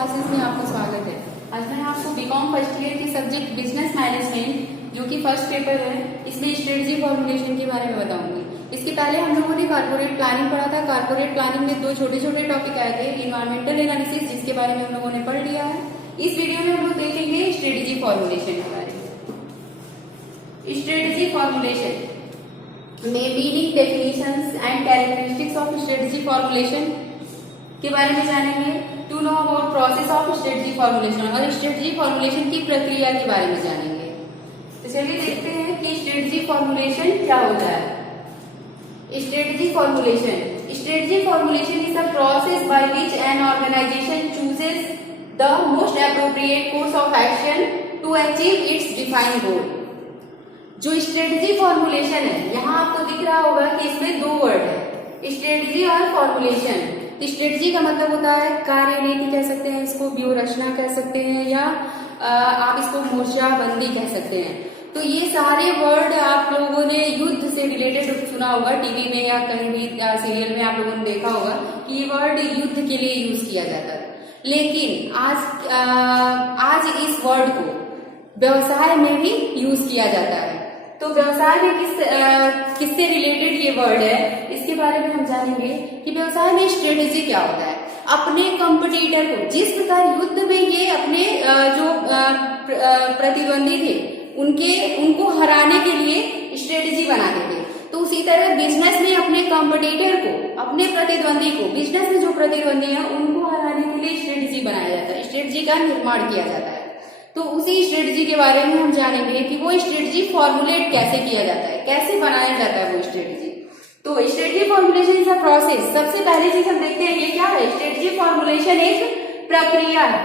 Classes में आपका स्वागत है। आज मैं आपको बीकॉम फर्स्ट ईयर के सब्जेक्ट बिजनेस मैनेजमेंट जो कि फर्स्ट पेपर है, इसमें स्ट्रेटजी फॉर्मुलेशन के बारे में बताऊंगी। इसके पहले हम लोगों ने कारपोरेट प्लानिंग पढ़ा था। कारपोरेट प्लानिंग में दो छोटे छोटे टॉपिक आए थे, इन्वायरमेंटल एनालिसिस, जिसके बारे में हम लोगों ने पढ़ लिया है। इस वीडियो में हम लोग देखेंगे स्ट्रेटजी फॉर्मुलेशन के बारे में। स्ट्रेटजी फॉर्मुलेशन में meaning, definitions and characteristics of strategy formulation के बारे में जानेंगे। To know about process of strategy formulation, और स्ट्रेटजी फॉर्मुलेशन की प्रक्रिया के बारे में जानेंगे। तो चलिए देखते हैं कि स्ट्रेटजी फॉर्मुलेशन क्या होता है। Strategy formulation is the process by which an organization chooses the most appropriate course of action to achieve its defined goal. जो स्ट्रेटजी फॉर्मुलेशन है, यहाँ आपको दिख रहा होगा कि इसमें दो वर्ड है, स्ट्रेटजी और फॉर्मुलेशन। स्ट्रेटजी का मतलब होता है कार्यनीति कह सकते हैं, इसको व्यूहरचना कह सकते हैं, या आप इसको मोर्चाबंदी कह सकते हैं। तो ये सारे वर्ड आप लोगों ने युद्ध से रिलेटेड सुना होगा, टीवी में या कहीं भी सीरियल में आप लोगों ने देखा होगा कि ये वर्ड युद्ध के लिए यूज किया जाता है। लेकिन आज इस वर्ड को व्यवसाय में भी यूज किया जाता है। तो व्यवसाय में किससे रिलेटेड ये वर्ड है, इसके बारे में हम जानेंगे कि व्यवसाय में स्ट्रेटेजी क्या होता है। अपने कंपटीटर को, जिस प्रकार युद्ध में ये अपने जो प्रतिद्वंदी थे उनको हराने के लिए स्ट्रेटेजी बनाते थे, तो उसी तरह बिजनेस में अपने कंपटीटर को, अपने प्रतिद्वंदी को, बिजनेस में जो प्रतिद्वंदी है उनको हराने के लिए स्ट्रेटेजी बनाया जाता है, स्ट्रेटेजी का निर्माण किया जाता है। तो उसी स्ट्रेटजी के बारे में हम जानेंगे कि वो स्ट्रेटजी फॉर्मुलेट कैसे किया जाता है, कैसे बनाया जाता है वो स्ट्रेटजी। तो strategy formulation is a process. सबसे पहले चीज हम देखते हैं ये क्या है। स्ट्रेटजी फॉर्मुलेशन एक प्रक्रिया है।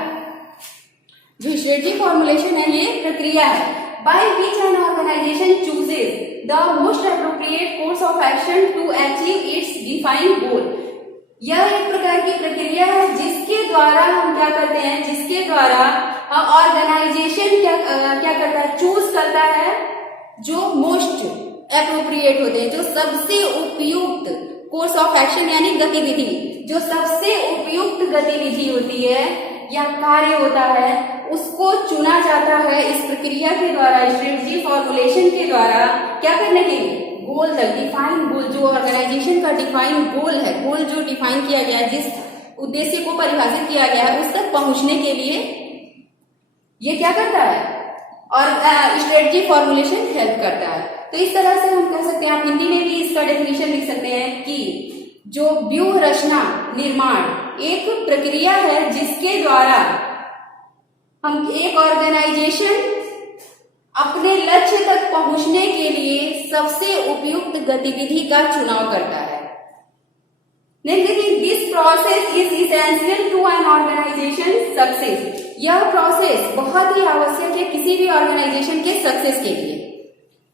जो स्ट्रेटजी फॉर्मुलेशन है ये प्रक्रिया है by which an organization chooses the most appropriate course of action to achieve its defined goal. यह एक प्रकार की प्रक्रिया है जिसके द्वारा हम क्या करते हैं, जिसके द्वारा ऑर्गेनाइजेशन क्या करता है, चूज करता है जो मोस्ट एप्रोप्रिएट होते हैं, जो सबसे उपयुक्त कोर्स ऑफ एक्शन यानी गतिविधि, जो सबसे उपयुक्त गतिविधि होती है या कार्य होता है, उसको चुना जाता है इस प्रक्रिया के द्वारा, स्ट्रेटजी फॉर्मुलेशन के द्वारा। क्या करने के लिए, गोल तक, डिफाइन गोल, जो ऑर्गेनाइजेशन का डिफाइन गोल है, गोल जो डिफाइन किया गया है, जिस उद्देश्य को परिभाषित किया गया है, उस तक पहुंचने के लिए ये क्या करता है, और स्ट्रेटजी फॉर्मुलेशन हेल्प करता है। तो इस तरह से हम कह सकते हैं, आप हिंदी में भी इसका डेफिनेशन लिख सकते हैं कि जो व्यूह रचना निर्माण एक प्रक्रिया है जिसके द्वारा हम एक ऑर्गेनाइजेशन अपने लक्ष्य तक पहुंचने के लिए सबसे उपयुक्त गतिविधि का चुनाव करता है। This process is essential to an organization success. यह प्रोसेस बहुत ही आवश्यक है किसी भी ऑर्गेनाइजेशन के सक्सेस के लिए।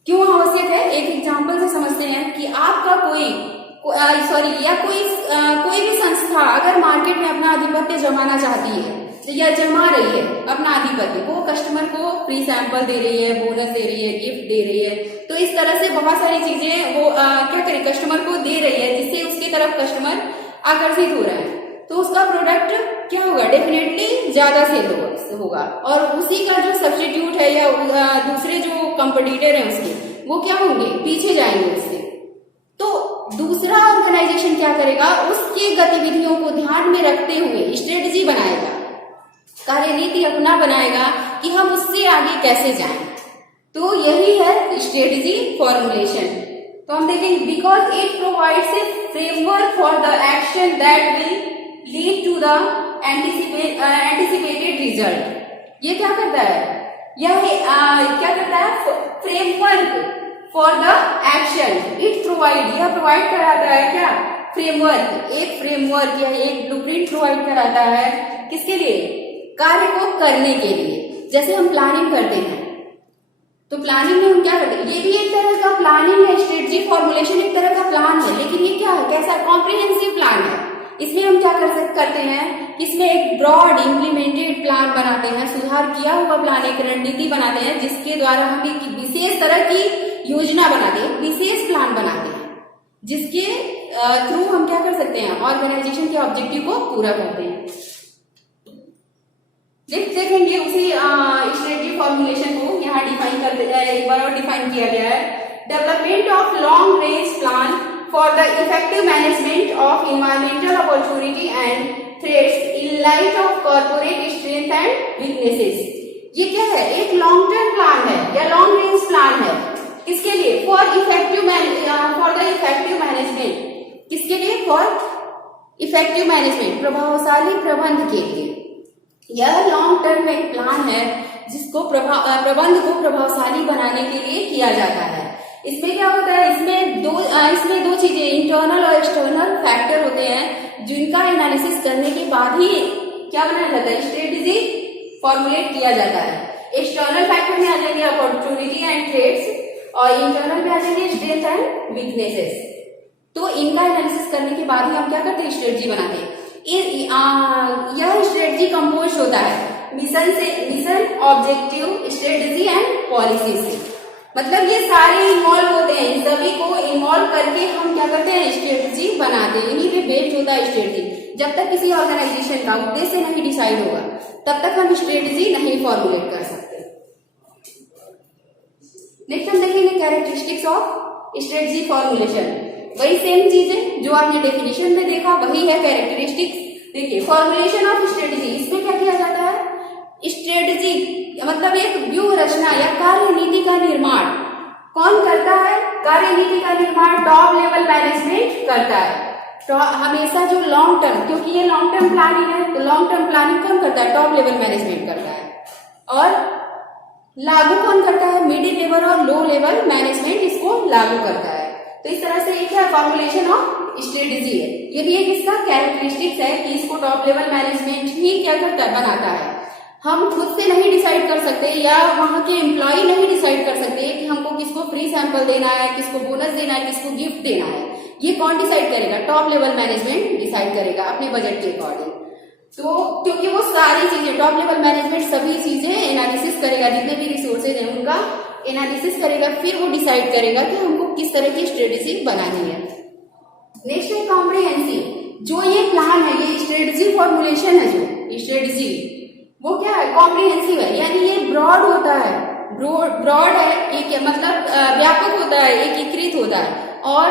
क्यों आवश्यक है, एक एग्जांपल से समझते हैं कि आपका कोई भी संस्था अगर मार्केट में अपना आधिपत्य जमाना चाहती है या जमा रही है अपना आधिपत्य, वो कस्टमर को फ्री सैंपल दे रही है, बोनस दे रही है, गिफ्ट दे रही है, तो इस तरह से बहुत सारी चीजें वो क्या करे, कस्टमर को दे रही है, जिससे उसके तरफ कस्टमर आकर्षित हो रहा है। तो उसका प्रोडक्ट क्या होगा, डेफिनेटली ज्यादा सेल होगा, और उसी का जो सब्स्टिट्यूट है या दूसरे जो कंपटीटर है उसके, वो क्या होंगे, पीछे जाएंगे उससे। तो दूसरा ऑर्गेनाइजेशन क्या करेगा, उसकी गतिविधियों को ध्यान में रखते हुए स्ट्रेटजी बनाएगा, कार्यनीति अपना बनाएगा कि हम उससे आगे कैसे जाएं। तो यही है स्ट्रेटजी फॉर्मुलेशन। तो हम देखेंगे, because it provides a framework for the action that will lead to the anticipated result. ये क्या करता है, यह क्या करता है, framework for the action it provide, यह प्रोवाइड कराता है क्या, फ्रेमवर्क, एक फ्रेमवर्क या एक ब्लूप्रिंट प्रोवाइड कराता है, किसके लिए, कार्य को करने के लिए। जैसे हम प्लानिंग करते हैं, तो प्लानिंग में हम क्या करते हैं, ये भी एक तरह का प्लानिंग है, स्ट्रेटजी फॉर्मुलेशन एक तरह का प्लान है, लेकिन ये क्या है, कैसा, कॉम्प्रिहेंसिव प्लान है। इसमें हम क्या करते हैं, इसमें एक ब्रॉड इम्प्लीमेंटेड प्लान बनाते हैं, सुधार किया हुआ प्लान, एक रणनीति बनाते हैं, जिसके द्वारा हम एक विशेष तरह की योजना बनाते हैं, विशेष प्लान बनाते हैं, जिसके थ्रू हम क्या कर सकते हैं, ऑर्गेनाइजेशन के ऑब्जेक्टिव को पूरा करते हैं। देखेंगे उसी स्ट्रेटजी फॉर्मुलेशन को यहाँ डिफाइन कर एक बार और डिफाइन किया गया है। Development of long range plan for the effective management of environmental opportunity and threats in light of corporate strength and weaknesses. ये क्या है, एक लॉन्ग टर्म प्लान है या लॉन्ग रेंज प्लान है। किसके लिए? For the effective management. किसके लिए? फॉर इफेक्टिव मैनेजमेंट, प्रभावशाली प्रबंध के लिए। यह लॉन्ग टर्म एक प्लान है जिसको प्रबंध को प्रभावशाली बनाने के लिए किया जाता है। इसमें क्या होता है, इसमें दो चीजें, इंटरनल और एक्सटर्नल फैक्टर होते हैं जिनका एनालिसिस करने के बाद ही क्या बनाया जाता है, स्ट्रेटेजी फॉर्मुलेट किया जाता है। एक्सटर्नल फैक्टर में आ जाएंगे अपॉर्चुनिटी एंड थ्रेट्स और इंटरनल में आ जाएंगे स्ट्रेंथ एंड वीकनेसेस। तो इनका एनालिसिस करने के बाद ही हम क्या करते हैं, स्ट्रेटजी बनाते हैं। यह स्ट्रेटजी कंपोज होता है mission, objective, strategy and policy से। मतलब ये सारे इन्वॉल्व होते हैं, इन सभी को इन्वॉल्व करके हम क्या करते हैं, स्ट्रेटजी बनाते हैं। इन्हीं पे बेस्ड होता है स्ट्रेटजी। जब तक किसी ऑर्गेनाइजेशन का उद्देश्य नहीं डिसाइड होगा तब तक हम स्ट्रेटजी नहीं फॉर्मुलेट कर सकते। नेक्स्ट हम देखेंगे कैरेक्टरिस्टिक्स ऑफ स्ट्रेटजी फॉर्मुलेशन। वही सेम चीज है जो आपने डेफिनेशन में देखा, वही है कैरेक्टरिस्टिक्स। देखिए फॉर्मुलेशन ऑफ स्ट्रेटजी, इसमें क्या किया जाता है, स्ट्रेटजी मतलब एक व्यूह रचना या कार्यनीति का निर्माण कौन करता है, कार्यनीति का निर्माण टॉप लेवल मैनेजमेंट करता है। तो हमेशा जो लॉन्ग टर्म, क्योंकि ये लॉन्ग टर्म प्लानिंग है, तो लॉन्ग टर्म प्लानिंग कौन करता है, टॉप लेवल मैनेजमेंट करता है। और लागू कौन करता है, मिडिल लेवल और लो लेवल मैनेजमेंट इसको लागू करता है। तो इस तरह से एक है फॉर्मुलेशन ऑफ स्ट्रेटजी है। ये भी एक इसका कैरेक्टरिस्टिक्स है कि इसको टॉप लेवल मैनेजमेंट ही क्या करता है, बनाता है। हम खुद से नहीं डिसाइड कर सकते या वहां के एम्प्लॉय नहीं डिसाइड कर सकते कि हमको किसको फ्री सैंपल देना है, किसको बोनस देना है, किसको गिफ्ट देना है। ये कौन डिसाइड करेगा, टॉप लेवल मैनेजमेंट डिसाइड करेगा अपने बजट के अकॉर्डिंग। तो क्योंकि वो सारी चीजें टॉप लेवल मैनेजमेंट सभी चीजें एनालिसिस करेगा, जितने भी रिसोर्सेज हैं उनका एनालिसिस करेगा, फिर वो डिसाइड करेगा कि हमको किस तरह की स्ट्रेटेजी बनानी है। नेक्स्ट है कॉम्प्रिहेंसिव। जो ये प्लान है, ये स्ट्रेटेजी फॉर्मुलेशन है, जो स्ट्रेटेजी वो क्या है, कॉम्प्रिहेंसिव है, यानी ये ब्रॉड होता है, ब्रॉड है, एक मतलब व्यापक होता है, एकीकृत होता है। और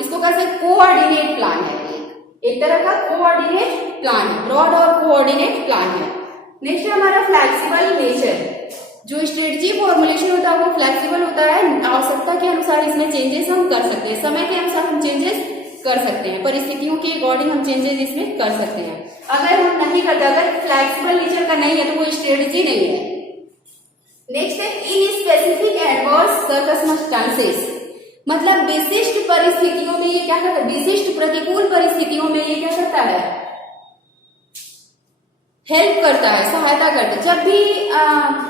इसको कहते हैं कोऑर्डिनेट प्लान है, एक तरह का कोऑर्डिनेट प्लान है, ब्रॉड और कोऑर्डिनेट प्लान है। नेक्स्ट है हमारा फ्लेक्सिबल नेचर। जो स्ट्रेटजी फॉर्मुलेशन होता है वो फ्लेक्सिबल होता है, आवश्यकता के अनुसार इसमें चेंजेस हम कर सकते हैं, समय के अनुसार हम चेंजेस कर सकते हैं, परिस्थितियों के अकॉर्डिंग हम चेंजेस इसमें कर सकते हैं। अगर हम नहीं करते, अगर फ्लेक्सिबल नेचर का नहीं है तो वो स्ट्रेटजी नहीं है। नेक्स्ट है इन स्पेसिफिक एडवर्स सर्कमस्टेंसेस, मतलब विशिष्ट परिस्थितियों में ये क्या करता है, विशिष्ट प्रतिकूल परिस्थितियों में ये क्या करता है, हेल्प करता है, सहायता करता है। जब भी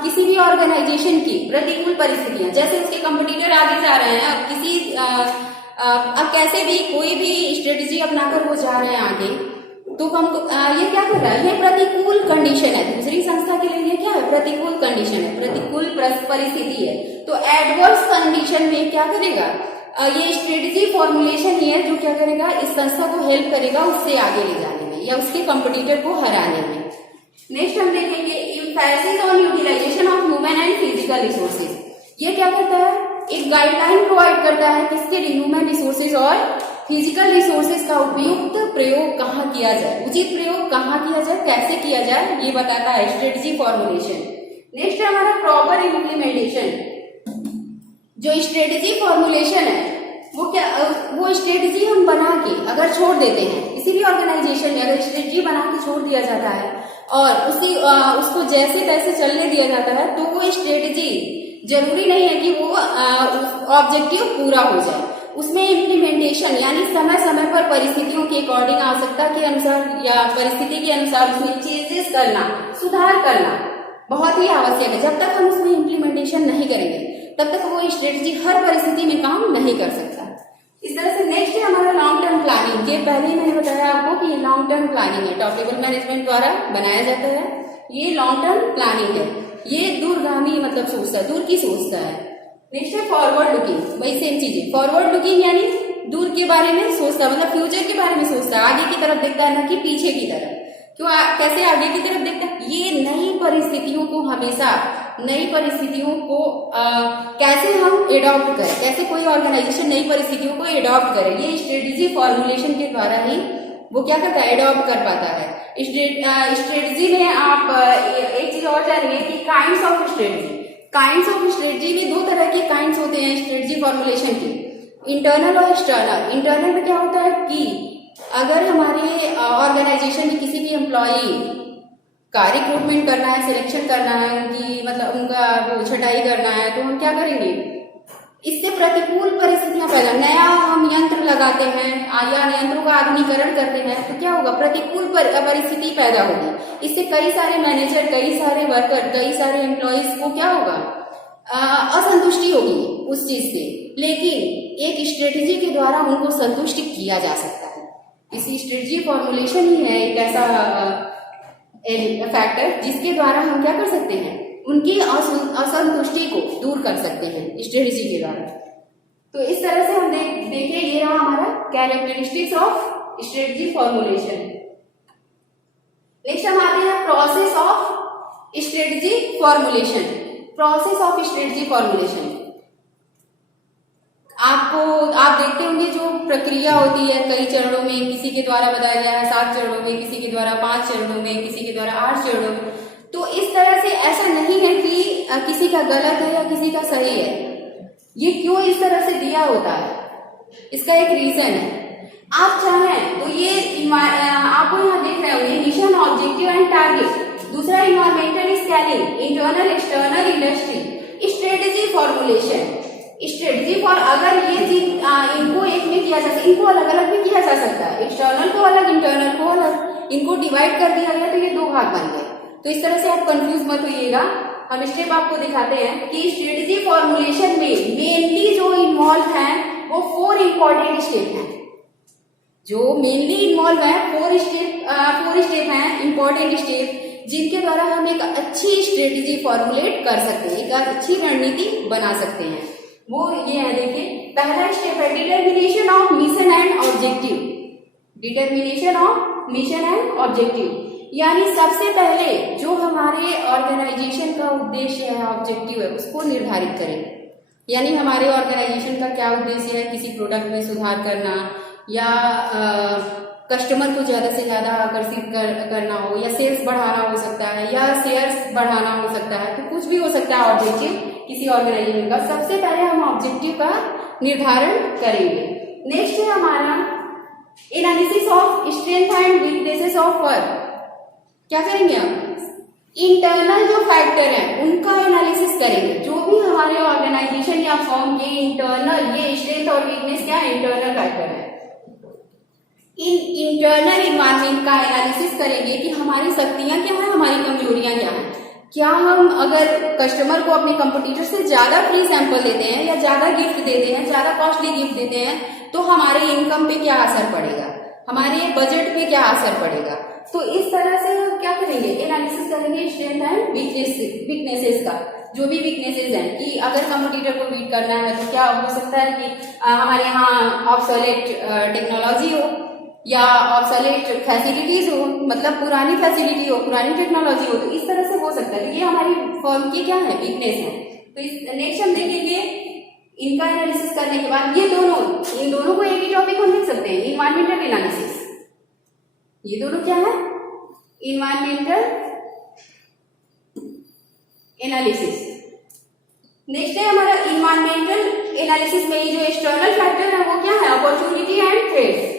किसी भी ऑर्गेनाइजेशन की प्रतिकूल परिस्थितियां, जैसे उसके कंपटीटर आगे जा रहे हैं, अब किसी अब कैसे भी कोई भी स्ट्रेटेजी अपनाकर वो जा रहे हैं आगे, तो ये क्या कर रहा है, ये प्रतिकूल कंडीशन है, दूसरी संस्था के लिए ये क्या है, प्रतिकूल कंडीशन है, प्रतिकूल परिस्थिति है। तो एडवर्स कंडीशन में क्या करेगा, ये स्ट्रेटेजी फॉर्मुलेशन ही है जो क्या करेगा, इस संस्था को हेल्प करेगा उससे आगे ले जाने में या उसके कंपटीटर को हराने में। नेक्स्ट हम देखेंगे emphasis on utilization of human and physical resources. ये क्या करता है, एक गाइडलाइन प्रोवाइड करता है किसके लिए, ह्यूमन रिसोर्सेज और फिजिकल रिसोर्सेज का उपयुक्त प्रयोग कहाँ किया जाए, उचित प्रयोग कहाँ किया जाए, कैसे किया जाए, ये बताता है स्ट्रेटजी फॉर्मुलेशन। नेक्स्ट है हमारा प्रॉपर इम्प्लीमेंटेशन। जो स्ट्रेटजी फॉर्मुलेशन है वो क्या, वो स्ट्रेटजी हम बना के अगर छोड़ देते हैं, किसी भी ऑर्गेनाइजेशन में अगर स्ट्रेटजी बना के छोड़ दिया जाता है और उसको जैसे तैसे चलने दिया जाता है, तो वो स्ट्रेटजी जरूरी नहीं है कि वो ऑब्जेक्टिव पूरा हो जाए। उसमें इम्प्लीमेंटेशन यानी समय समय पर परिस्थितियों के अकॉर्डिंग, आवश्यकता के अनुसार या परिस्थिति के अनुसार उसमें चेंजेस करना, सुधार करना बहुत ही आवश्यक है। जब तक हम उसमें इम्प्लीमेंटेशन नहीं करेंगे तब तक वो स्ट्रेटजी हर परिस्थिति में काम नहीं कर सकता। इस तरह से नेक्स्ट है हमारा लॉन्ग टर्म प्लानिंग। ये पहले ही मैंने बताया आपको कि ये लॉन्ग टर्म प्लानिंग है, टॉप लेवल मैनेजमेंट द्वारा बनाया जाता है। ये लॉन्ग टर्म प्लानिंग है, ये दूरगामी मतलब सोचता है, दूर की सोचता है। नेक्स्ट है फॉरवर्ड लुकिंग, वही सेम चीज है, फॉरवर्ड लुकिंग यानी दूर के बारे में सोचता है, मतलब फ्यूचर के बारे में सोचता है, आगे की तरफ देखता है ना कि पीछे की तरफ। कैसे आगे की तरफ देखता है, ये नई परिस्थितियों को हमेशा, नई परिस्थितियों को कैसे हम एडॉप्ट करें, कैसे कोई ऑर्गेनाइजेशन नई परिस्थितियों को एडॉप्ट करे, ये स्ट्रेटेजी फॉर्मुलेशन के द्वारा ही वो क्या करता है, एडॉप्ट कर पाता है। स्ट्रेटेजी में आप एक चीज और जानिए कि kinds of strategy, kinds of strategy में दो तरह के काइंड्स होते हैं स्ट्रेटेजी फॉर्मुलेशन के, इंटरनल और एक्सटर्नल। इंटरनल में क्या होता है कि अगर हमारे ऑर्गेनाइजेशन में किसी भी एम्प्लॉई का रिक्रूटमेंट करना है, सिलेक्शन करना है, उनकी मतलब उनका वो छटाई करना है, तो हम क्या करेंगे, इससे प्रतिकूल परिस्थितियां पैदा, नया हम यंत्र लगाते हैं या यंत्रों का आधुनिकीकरण करते हैं, तो क्या होगा, प्रतिकूल परिस्थिति पैदा होगी। इससे कई सारे मैनेजर, कई सारे वर्कर, कई सारे एम्प्लॉयज को क्या होगा, असंतुष्टि होगी उस चीज से, लेकिन एक स्ट्रेटेजी के द्वारा उनको संतुष्ट किया जा सकता है। इसी स्ट्रेटेजी फॉर्मुलेशन ही है एक ऐसा फैक्टर जिसके द्वारा हम क्या कर सकते हैं, उनकी असंतुष्टि को दूर कर सकते हैं स्ट्रेटेजी के द्वारा। तो इस तरह से हम देखिए ये रहा हमारा characteristics of strategy formulation. Next हम आते हैं process of strategy formulation. Process of strategy formulation, आप देखते होंगे जो प्रक्रिया होती है कई चरणों में, किसी के द्वारा बताया गया है 7 चरणों में, किसी के द्वारा 5 चरणों में, किसी के द्वारा 8 चरणों में। तो इस तरह से ऐसा नहीं है कि किसी का गलत है या किसी का सही है, ये क्यों इस तरह से दिया होता है, इसका एक रीजन है। आप चाहें तो ये आपको यहाँ देख रहे होंगे मिशन, ऑब्जेक्टिव एंड टारगेट, दूसरा environmental scaling, internal external industry, strategy formulation, strategy for, अगर ये चीज इनको एक में किया जा सकता, इनको अलग अलग भी किया जा सकता है, एक्सटर्नल को अलग, इंटरनल को अलग, इनको डिवाइड कर दिया गया तो ये 2 भाग बन गए। तो इस तरह से आप कंफ्यूज मत होइएगा, हम स्टेप आपको दिखाते हैं कि स्ट्रेटेजी फॉर्मुलेशन में मेनली जो इन्वॉल्व है वो 4 इंपॉर्टेंट स्टेप हैं, जो मेनली इन्वॉल्व है 4 स्टेप हैं, इंपॉर्टेंट स्टेप, जिनके द्वारा हम एक अच्छी स्ट्रेटेजी फॉर्मुलेट कर सकते हैं, एक अच्छी रणनीति बना सकते हैं। वो ये है, देखिए पहला स्टेप है determination of mission and objective, determination of mission and objective, यानी सबसे पहले जो हमारे ऑर्गेनाइजेशन का उद्देश्य है, ऑब्जेक्टिव है, उसको निर्धारित करें। यानी हमारे ऑर्गेनाइजेशन का क्या उद्देश्य है, किसी प्रोडक्ट में सुधार करना या कस्टमर को ज्यादा से ज्यादा आकर्षित करना हो, या सेल्स बढ़ाना हो सकता है, या शेयर्स बढ़ाना हो सकता है, तो कुछ भी हो सकता है ऑब्जेक्टिव किसी ऑर्गेनाइजेशन का। सबसे पहले हम ऑब्जेक्टिव का निर्धारण करेंगे। नेक्स्ट है हमारा analysis of strength and weaknesses of work. क्या करेंगे हम, इंटरनल जो फैक्टर है उनका एनालिसिस करेंगे, जो भी हमारे ऑर्गेनाइजेशन या फर्म के इंटरनल, ये स्ट्रेंथ और वीकनेस क्या है, इंटरनल फैक्टर है। इन इंटरनल इन्वायरमेंट का एनालिसिस करेंगे कि हमारी शक्तियां क्या है, हमारी कमजोरियां क्या है। क्या हम अगर कस्टमर को अपने कंपटीटर से ज्यादा फ्री सैंपल देते हैं या ज्यादा गिफ्ट देते हैं, ज्यादा कॉस्टली गिफ्ट देते हैं, तो हमारे इनकम पे क्या असर पड़ेगा, हमारे बजट पे क्या असर पड़ेगा। तो इस तरह से हम क्या करेंगे, एनालिसिस करेंगे स्ट्रेंथ एंड वीकनेसेस का, जो भी वीकनेसेस हैं, कि अगर कंपटीटर को बीट करना है तो क्या हो सकता है कि हमारे यहाँ ऑब्सोलेट टेक्नोलॉजी हो या ऑब्सोलेट फैसिलिटीज हो, मतलब पुरानी फैसिलिटी हो, पुरानी टेक्नोलॉजी हो, तो इस तरह से हो सकता है। तो ये हमारी फर्म की क्या है, वीकनेस है। तो इस नेक्स्ट हम देखेंगे, इनका एनालिसिस करने के बाद इन दोनों को एक ही टॉपिक हम लिख सकते हैं, इन्वायरमेंटल एनालिसिस। ये दोनों क्या है, इन्वायरमेंटल एनालिसिस। नेक्स्ट है हमारा इन्वायरमेंटल एनालिसिस में ये जो एक्सटर्नल फैक्टर है वो क्या है, अपॉर्चुनिटी एंड थ्रेट्स।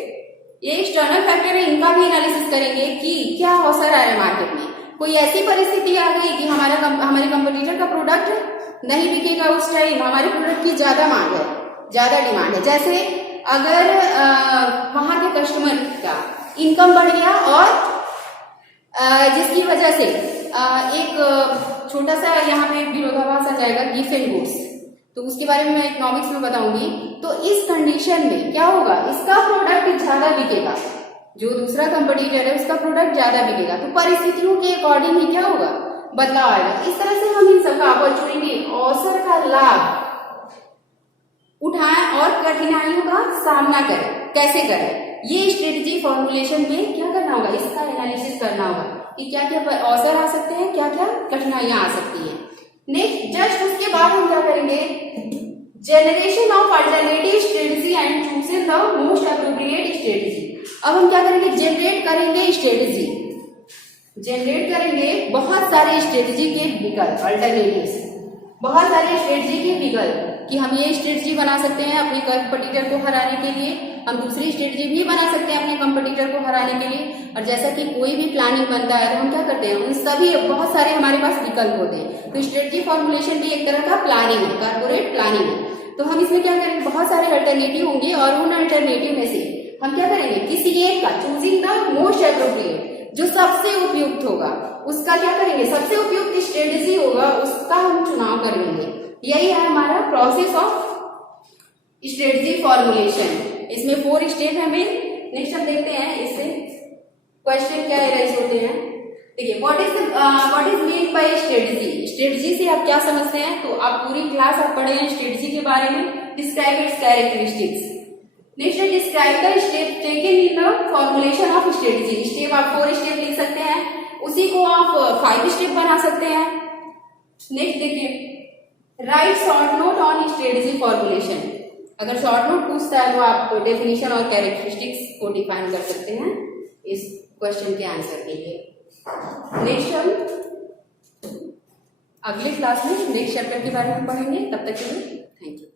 ये एक्सटर्नल फैक्टर है, इनका भी एनालिसिस करेंगे कि क्या अवसर आ रहा है मार्केट में, कोई ऐसी परिस्थिति आ गई कि हमारे कंपटीटर का प्रोडक्ट नहीं बिकेगा, उस टाइम हमारे प्रोडक्ट की ज्यादा मांग है, ज्यादा डिमांड है। जैसे अगर वहां के कस्टमर का इनकम बढ़ गया और जिसकी वजह से एक छोटा सा यहाँ पे विरोधाभास आ जाएगा, गिफ्ट एंड गुड्स, तो उसके बारे में मैं इकोनॉमिक्स में बताऊंगी। तो इस कंडीशन में क्या होगा, इसका प्रोडक्ट ज्यादा बिकेगा, जो दूसरा कंपटीटर है उसका प्रोडक्ट ज्यादा बिकेगा, तो परिस्थितियों के अकॉर्डिंग ही क्या होगा, बदलाव आएगा। इस तरह से हम इन सबका अपॉर्चुनिटी, अवसर का लाभ उठाएं और कठिनाइयों का सामना करें। कैसे करें, ये स्ट्रेटजी फॉर्मुलेशन में क्या करना होगा, इसका एनालिसिस करना होगा कि क्या क्या अवसर आ सकते हैं, क्या क्या कठिनाइयां आ सकती है। नेक्स्ट जस्ट उसके बाद हम क्या करेंगे, generation of alternative strategy and choosing the most appropriate strategy. अब हम क्या करेंगे, जनरेट करेंगे स्ट्रेटजी, जनरेट करेंगे बहुत सारे स्ट्रेटजी के विकल्प, अल्टरनेटिव्स, बहुत सारे स्ट्रेटजी के विकल्प कि हम ये स्ट्रेटजी बना सकते हैं अपने कंपटीटर को हराने के लिए, हम दूसरी स्ट्रेटजी भी बना सकते हैं अपने कंपटीटर को हराने के लिए। और जैसा कि कोई भी प्लानिंग बनता है तो हम क्या करते हैं, उन सभी बहुत सारे हमारे पास विकल्प होते हैं। तो स्ट्रेटजी फॉर्मुलेशन भी एक तरह का प्लानिंग है, कॉर्पोरेट प्लानिंग है। तो हम इसमें क्या करेंगे, बहुत सारे अल्टरनेटिव होंगे और उन अल्टरनेटिव में से हम क्या करेंगे, किसी एक का, चूजिंग द मोस्ट एप्रोप्रिएट, जो सबसे उपयुक्त होगा उसका क्या करेंगे, सबसे उपयुक्त स्ट्रेटजी होगा उसका हम चुनाव करेंगे। यही है हमारा प्रोसेस ऑफ स्ट्रेटजी फॉर्मुलेशन। इसमें 4 स्टेप है मेन। नेक्स्ट हम देखते हैं इससे क्वेश्चन क्या एराइज होते हैं। देखिए, what is mean by strategy, strategy से आप क्या समझते हैं। तो आप पूरी क्लास आप पढ़े हैं स्ट्रेटजी के बारे में, डिस्क्राइब इट्स कैरेक्टरिस्टिक्स। नेक्स्ट है describe the step taken in the formulation of strategy. Step आप 4 स्टेप लिख सकते हैं, उसी को आप 5 स्टेप बना सकते हैं। नेक्स्ट देखिए, right short note on strategy formulation. अगर शॉर्ट नोट पूछता है तो आप डेफिनेशन और कैरेक्टरिस्टिक्स को डिफाइन कर सकते हैं इस क्वेश्चन के आंसर के लिए। नेक्स्ट हम अगले क्लास में नेक्स्ट चैप्टर के बारे में पढ़ेंगे। तब तक के लिए थैंक यू।